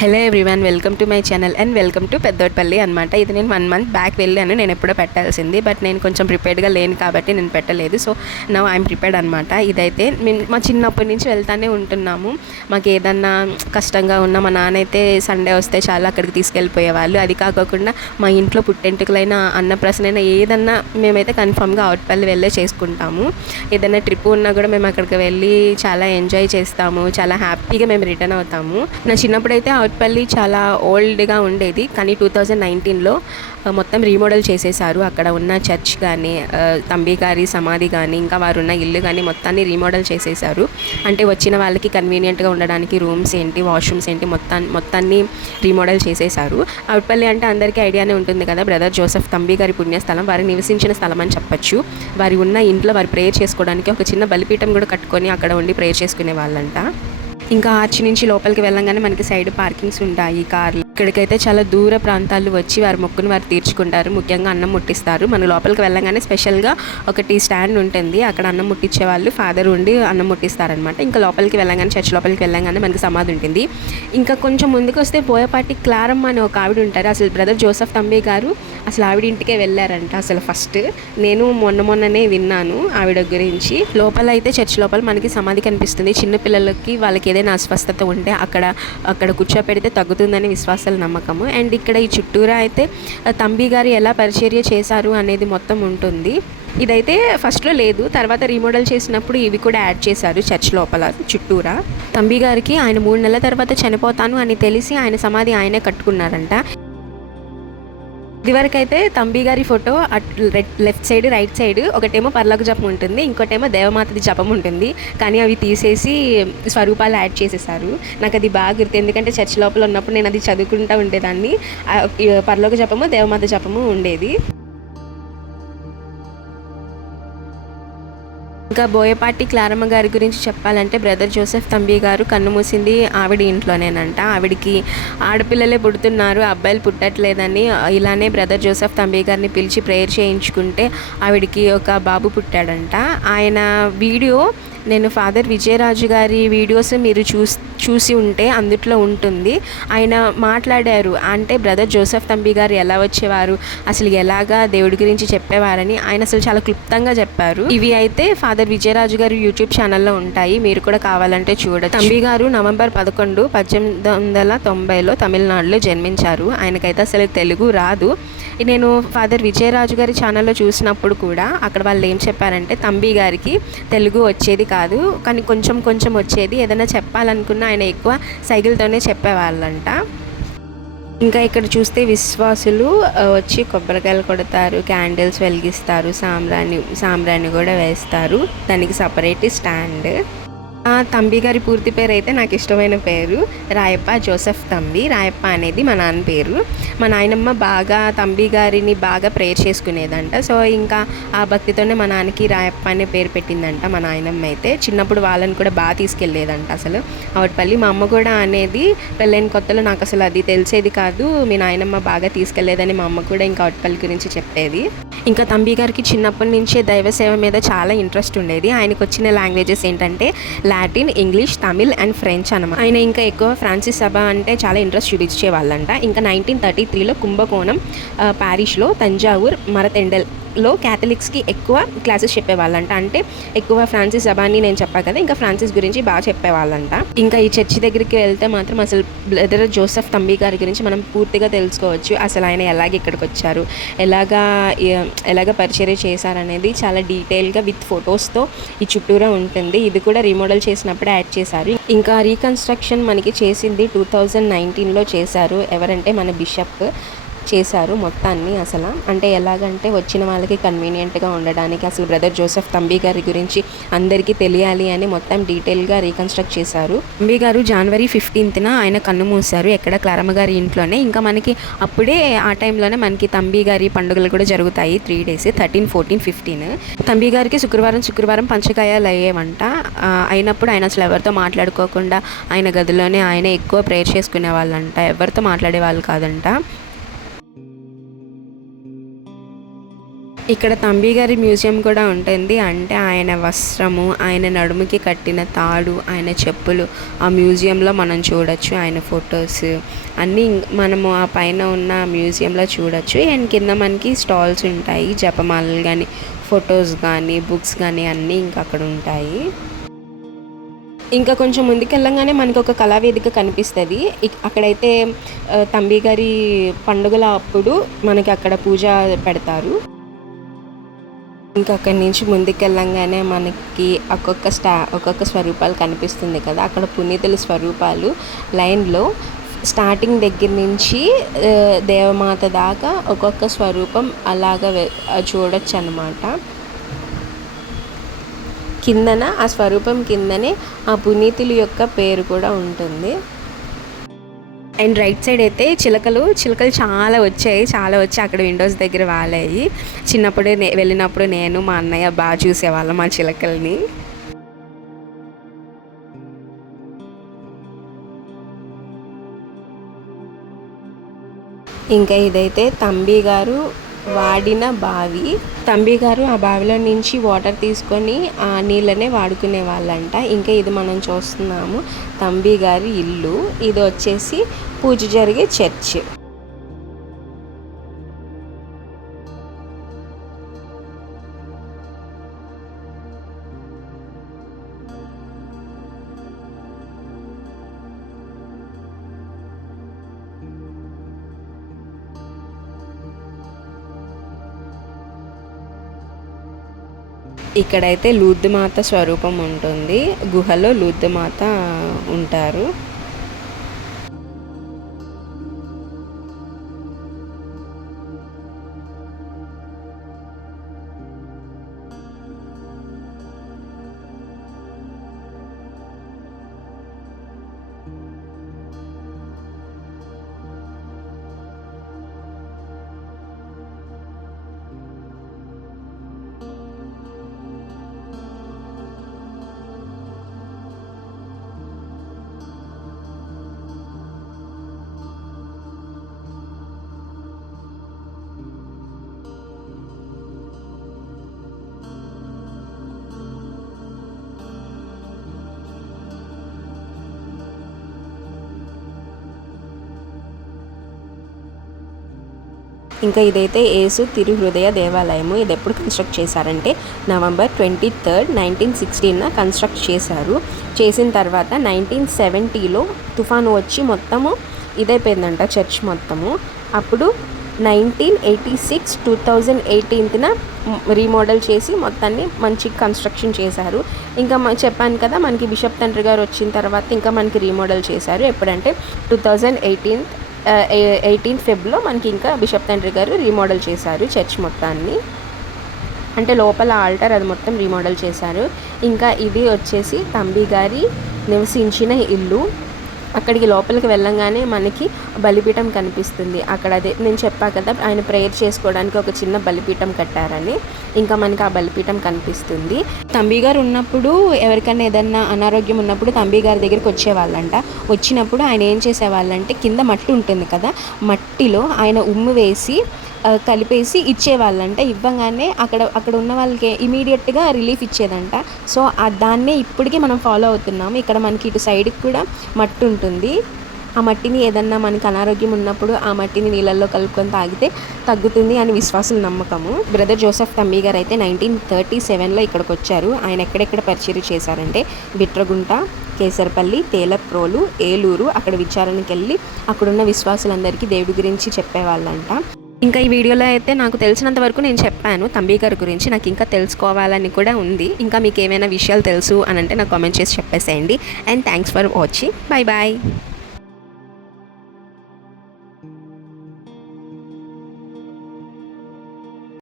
Hello everyone, welcome to my channel and welcome to Peddotpalli అనమాట. ఇది నేను 1 మంత్ బ్యాక్ వెళ్ళాను. నేను ఎప్పుడో పెట్టాల్సింది, బట్ నేను కొంచెం ప్రిపేర్డ్గా లేను కాబట్టి నేను పెట్టలేదు. సో నౌ ఐఎమ్ ప్రిపేర్డ్ అనమాట. ఇదైతే మా చిన్నప్పటి నుంచి వెళ్తానే ఉంటున్నాము. మాకు ఏదన్నా కష్టంగా ఉన్నా మా నాన్న అయితే సండే వస్తే చాలా అక్కడికి తీసుకెళ్ళిపోయేవాళ్ళు. అది కాకుండా మా ఇంట్లో పుట్టెంటుకలైన అన్నప్రసనైనా ఏదన్నా మేమైతే కన్ఫామ్గా అవుట్పల్లి వెళ్ళే చేసుకుంటాము. ఏదైనా ట్రిప్ ఉన్నా కూడా మేము అక్కడికి వెళ్ళి చాలా ఎంజాయ్ చేస్తాము. చాలా హ్యాపీగా మేము రిటర్న్ అవుతాము. నా చిన్నప్పుడైతే అవుట్పల్లి చాలా ఓల్డ్గా ఉండేది, కానీ 2019లో మొత్తం రీమోడల్ చేసేసారు. అక్కడ ఉన్న చర్చ్ కానీ, తంబి గారి సమాధి కానీ, ఇంకా వారు ఉన్న ఇల్లు కానీ మొత్తాన్ని రీమోడల్ చేసేసారు. అంటే వచ్చిన వాళ్ళకి కన్వీనియంట్గా ఉండడానికి రూమ్స్ ఏంటి, వాష్రూమ్స్ ఏంటి, మొత్తాన్ని రీమోడల్ చేసేసారు. అవుట్పల్లి అంటే అందరికీ ఐడియానే ఉంటుంది కదా, బ్రదర్ జోసెఫ్ తంబి గారి పుణ్యస్థలం, వారు నివసించిన స్థలం అని చెప్పొచ్చు. వారి ఉన్న ఇంట్లో వారు ప్రేయర్ చేసుకోవడానికి ఒక చిన్న బలిపీఠం కూడా కట్టుకొని అక్కడ ఉండి ప్రేయర్ చేసుకునే వాళ్ళంట. ఇంకా ఆర్చ్ నుంచి లోపలికి వెళ్ళంగానే మనకి సైడ్ పార్కింగ్స్ ఉంటాయి కార్లు. ఇక్కడికైతే చాలా దూర ప్రాంతాలు వచ్చి వారి మొక్కును వారు తీర్చుకుంటారు. ముఖ్యంగా అన్నం ముట్టిస్తారు. మన లోపలికి వెళ్ళంగానే స్పెషల్గా ఒకటి స్టాండ్ ఉంటుంది, అక్కడ అన్నం ముట్టించే వాళ్ళు ఫాదర్ ఉండి అన్నం ముట్టిస్తారనమాట. ఇంకా లోపలికి వెళ్ళంగానే, చర్చ్ లోపలికి వెళ్ళంగానే మనకి సమాధి ఉంటుంది. ఇంకా కొంచెం ముందుకు వస్తే బోయపాటి క్లారమ్మ అని ఒక ఆవిడ ఉంటారు. అసలు బ్రదర్ జోసెఫ్ తంబి గారు అసలు ఆవిడ ఇంటికే వెళ్ళారంట. అసలు ఫస్ట్ నేను మొన్ననే విన్నాను ఆవిడ గురించి. లోపల అయితే చర్చ్ లోపల మనకి సమాధి కనిపిస్తుంది. చిన్నపిల్లలకి వాళ్ళకి ఏదైనా అస్వస్థత ఉంటే అక్కడ కూర్చోపెడితే తగ్గుతుందని విశ్వాసాల నమ్మకము. అండ్ ఇక్కడ ఈ చుట్టూరా అయితే తంబి గారు ఎలా పరిచర్య చేశారు అనేది మొత్తం ఉంటుంది. ఇదైతే ఫస్ట్లో లేదు, తర్వాత రీమోడల్ చేసినప్పుడు ఇవి కూడా యాడ్ చేశారు చర్చ్ లోపల చుట్టూరా. తంబి గారికి ఆయన 3 నెలల తర్వాత చనిపోతాను అని తెలిసి ఆయన సమాధి ఆయనే కట్టుకున్నారంట. ఇదివరకైతే తంబి గారి photo left side, right side ఒకటేమో పర్లోక జపం ఉంటుంది, ఇంకోటేమో దేవమాతది జపం ఉంటుంది. కానీ అవి తీసేసి స్వరూపాలు యాడ్ చేసేసారు. నాకు అది బాగా గుర్తు, ఎందుకంటే చర్చ్ లోపల ఉన్నప్పుడు నేను అది చదువుకుంటూ ఉండేదాన్ని. పర్లోక జపము, దేవమాత జపము ఉండేది. ఇంకా బోయపాటి క్లారమ్మ గారి గురించి చెప్పాలంటే, బ్రదర్ జోసెఫ్ తంబి గారు కన్ను మూసింది ఆవిడ ఇంట్లోనేనంట. ఆవిడికి ఆడపిల్లలే పుడుతున్నారు, అబ్బాయిలు పుట్టట్లేదని ఇలానే బ్రదర్ జోసెఫ్ తంబి గారిని పిలిచి ప్రేయర్ చేయించుకుంటే ఆవిడికి ఒక బాబు పుట్టాడంట. ఆయన వీడియో నేను ఫాదర్ విజయరాజు గారి వీడియోస్ మీరు చూసి ఉంటే అందుట్లో ఉంటుంది. ఆయన మాట్లాడారు, అంటే బ్రదర్ జోసెఫ్ తంబి గారు ఎలా వచ్చేవారు, అసలు ఎలాగా దేవుడి గురించి చెప్పేవారని ఆయన అసలు చాలా క్లుప్తంగా చెప్పారు. ఇవి అయితే ఫాదర్ విజయరాజు గారు యూట్యూబ్ ఛానల్లో ఉంటాయి, మీరు కూడా కావాలంటే చూడొచ్చు. తంబి గారు నవంబర్ 11, 1890లో తమిళనాడులో జన్మించారు. ఆయనకైతే అసలు తెలుగు రాదు. నేను ఫాదర్ విజయరాజు గారి ఛానల్లో చూసినప్పుడు కూడా అక్కడ వాళ్ళు ఏం చెప్పారంటే, తంబి గారికి తెలుగు వచ్చేది కాదు, కానీ కొంచెం వచ్చేది. ఏదైనా చెప్పాలనుకున్నా ఆయన ఎక్కువ సైకిల్తోనే చెప్పేవాళ్ళంట. ఇంకా ఇక్కడ చూస్తే విశ్వాసులు వచ్చి కొబ్బరికాయలు కొడతారు, క్యాండిల్స్ వెలిగిస్తారు, సాంబ్రాణి కూడా వేస్తారు. దానికి సపరేట్ స్టాండ్. తంబి గారి పూర్తి పేరు అయితే నాకు ఇష్టమైన పేరు రాయప్ప జోసెఫ్ తంబి. రాయప్ప అనేది మా నాన్న పేరు. మా నాయనమ్మ బాగా తంబి గారిని బాగా ప్రేయర్ చేసుకునేదంట. సో ఇంకా ఆ భక్తితోనే మా నాన్నకి రాయప్ప అనే పేరు పెట్టిందంట మా నాయనమ్మ అయితే. చిన్నప్పుడు వాళ్ళని కూడా బాగా తీసుకెళ్ళేదంట అసలు అవుట్పల్లి. మా అమ్మ కూడా అనేది పెళ్ళైన కొత్తలో నాకు అసలు అది తెలిసేది కాదు, మీ నాయనమ్మ బాగా తీసుకెళ్లేదని మా అమ్మ కూడా ఇంకా అవుట్పల్లి గురించి చెప్పేది. ఇంకా తంబి గారికి చిన్నప్పటి నుంచే దైవ సేవ మీద చాలా ఇంట్రెస్ట్ ఉండేది. ఆయనకు వచ్చిన లాంగ్వేజెస్ ఏంటంటే Latin, English, Tamil and French అనమాట. ఆయన ఇంకా ఎక్కువ ఫ్రాన్సిస్ సభ అంటే చాలా ఇంట్రెస్ట్ చూపించే వాళ్ళంట. ఇంకా 1933లో కుంభకోణం ప్యారిష్లో, తంజావూర్, మరతెండల్లో క్యాథలిక్స్కి ఎక్కువ క్లాసెస్ చెప్పేవాళ్ళంట. అంటే ఎక్కువ ఫ్రాన్సిస్ సభ అని నేను చెప్పా కదా, ఇంకా ఫ్రాన్సిస్ గురించి బాగా చెప్పేవాళ్ళంట. ఇంకా ఈ చర్చి దగ్గరికి వెళ్తే మాత్రం అసలు బ్రదర్ జోసెఫ్ తంబి గారి గురించి మనం పూర్తిగా తెలుసుకోవచ్చు. అసలు ఆయన ఎలాగ ఇక్కడికి వచ్చారు, ఎలాగ పరిచర్య చేశారనేది చాలా డీటెయిల్గా విత్ ఫొటోస్తో ఈ చుట్టూరా ఉంటుంది. ఇది కూడా రీమోడల్ చేసినప్పుడే యాడ్ చేశారు. ఇంకా రీకన్స్ట్రక్షన్ మనకి చేసింది 2019లో చేశారు. ఎవరంటే మన బిషప్ చేశారు మొత్తాన్ని. అసలు అంటే ఎలాగంటే వచ్చిన వాళ్ళకి కన్వీనియంట్గా ఉండడానికి, అసలు బ్రదర్ జోసెఫ్ తంబి గారి గురించి అందరికీ తెలియాలి అని మొత్తం డీటెయిల్గా రీకన్స్ట్రక్ట్ చేశారు. తంబి గారు జనవరి 15న ఆయన కన్ను మూశారు, ఎక్కడ క్లారమ్మ గారి ఇంట్లోనే. ఇంకా మనకి అప్పుడే ఆ టైంలోనే మనకి తంబి గారి పండుగలు కూడా జరుగుతాయి 3 days, 13, 14, 15. తంబి గారికి శుక్రవారం పంచకాయాలు అయ్యేవంట. అయినప్పుడు ఆయన అసలు ఎవరితో మాట్లాడుకోకుండా ఆయన గదిలోనే ఆయన ఎక్కువ ప్రేయర్ చేసుకునే వాళ్ళంట, ఎవరితో మాట్లాడే వాళ్ళు కాదంట. ఇక్కడ తంబి గారి మ్యూజియం కూడా ఉంటుంది. అంటే ఆయన వస్త్రము, ఆయన నడుముకి కట్టిన తాడు, ఆయన చెప్పులు ఆ మ్యూజియంలో మనం చూడొచ్చు. ఆయన ఫొటోస్ అన్నీ మనము ఆ పైన ఉన్న మ్యూజియంలో చూడొచ్చు. అండ్ కింద మనకి స్టాల్స్ ఉంటాయి, జపమాలలు కానీ, ఫొటోస్ కానీ, బుక్స్ కానీ అన్నీ ఇంకా అక్కడ ఉంటాయి. ఇంకా కొంచెం ముందుకెళ్ళంగానే మనకు ఒక కళావేదిక కనిపిస్తుంది. అక్కడైతే తంబి గారి పండుగల అప్పుడు మనకి అక్కడ పూజ పెడతారు. ఇంకా అక్కడి నుంచి ముందుకెళ్ళంగానే మనకి ఒక్కొక్క స్వరూపాలు కనిపిస్తుంది కదా, అక్కడ పునీతుల స్వరూపాలు లైన్లో స్టార్టింగ్ దగ్గర నుంచి దేవమాత దాకా ఒక్కొక్క స్వరూపం అలాగా చూడొచ్చు అన్నమాట. కిందన ఆ స్వరూపం కిందనే ఆ పునీతుల యొక్క పేరు కూడా ఉంటుంది. అండ్ రైట్ సైడ్ అయితే చిలకలు చాలా వచ్చి అక్కడ విండోస్ దగ్గర వాలాయి. చిన్నప్పుడే వెళ్ళినప్పుడు నేను మా అన్నయ్య బాగా చూసేవాళ్ళం ఆ చిలకల్ని. ఇంకా ఇదైతే తంబి గారు వాడిన బావి. తంబి గారు ఆ బావిలో నుంచి వాటర్ తీసుకొని ఆ నీళ్ళనే వాడుకునే వాళ్ళంట. ఇంకా ఇది మనం చూస్తున్నాము తంబి గారి ఇల్లు. ఇది వచ్చేసి పూజ జరిగే చర్చ్. ఇక్కడైతే లూర్దుమాత స్వరూపం ఉంటుంది. గుహలో లూర్దుమాత ఉంటారు. ఇంకా ఇదైతే యేసు తిరుహృదయ దేవాలయము. ఇది ఎప్పుడు కన్స్ట్రక్ట్ చేశారంటే నవంబర్ 23, 1916 కన్స్ట్రక్ట్ చేశారు. చేసిన తర్వాత 1970లో తుఫాను వచ్చి మొత్తము ఇదైపోయిందంట చర్చ్ మొత్తము. అప్పుడు 1986, 2018 రీమోడల్ చేసి మొత్తాన్ని మంచి కన్స్ట్రక్షన్ చేశారు. ఇంకా చెప్పాను కదా మనకి బిషప్ తండ్రి గారు వచ్చిన తర్వాత ఇంకా మనకి రీమోడల్ చేశారు. ఎప్పుడంటే 2018 ఫెబ్లో మనకి ఇంకా బిషప్ తండ్రి గారు రీమోడల్ చేశారు చర్చ్ మొత్తాన్ని. అంటే లోపల ఆల్టర్ అది మొత్తం రీమోడల్ చేశారు. ఇంకా ఇది వచ్చేసి తంబి గారి నివసించిన ఇల్లు. అక్కడికి లోపలికి వెళ్ళంగానే మనకి బలిపీఠం కనిపిస్తుంది. అక్కడ అదే నేను చెప్పా కదా ఆయన ప్రేయర్ చేసుకోవడానికి ఒక చిన్న బలిపీఠం కట్టారని. ఇంకా మనకి ఆ బలిపీఠం కనిపిస్తుంది. తంబి గారు ఉన్నప్పుడు ఎవరికైనా ఏదన్నా అనారోగ్యం ఉన్నప్పుడు తంబి గారి దగ్గరికి వచ్చేవాళ్ళంట. వచ్చినప్పుడు ఆయన ఏం చేసేవాళ్ళంటే కింద మట్టి ఉంటుంది కదా, మట్టిలో ఆయన ఉమ్ము వేసి కలిపేసి ఇచ్చేవాళ్ళంట. ఇవ్వగానే అక్కడ ఉన్న వాళ్ళకి ఇమీడియట్గా రిలీఫ్ ఇచ్చేదంట. సో దాన్నే ఇప్పటికీ మనం ఫాలో అవుతున్నాము. ఇక్కడ మనకి ఇటు సైడ్కి కూడా మట్టి ఉంటుంది. ఆ మట్టిని ఏదన్నా మనకి అనారోగ్యం ఉన్నప్పుడు ఆ మట్టిని నీళ్ళల్లో కలుపుకొని తాగితే తగ్గుతుంది అని విశ్వాసుల నమ్మకము. బ్రదర్ జోసెఫ్ తంబి గారు అయితే 1937లో ఇక్కడికి వచ్చారు. ఆయన ఎక్కడెక్కడ పరిచర్య చేశారంటే బిట్రగుంట, కేసరపల్లి, తేలప్రోలు, ఏలూరు. అక్కడ విచారణకి వెళ్ళి అక్కడున్న విశ్వాసులందరికీ దేవుడి గురించి చెప్పేవాళ్ళంట. ఇంకా ఈ వీడియోలో అయితే నాకు తెలిసినంత వరకు నేను చెప్పాను తంబి గారి గురించి. నాకు ఇంకా తెలుసుకోవాలని కూడా ఉంది. ఇంకా మీకు ఏమైనా విషయాలు తెలుసు అని అంటే నాకు కామెంట్ చేసి చెప్పేసేయండి. And thanks for watching. Bye bye.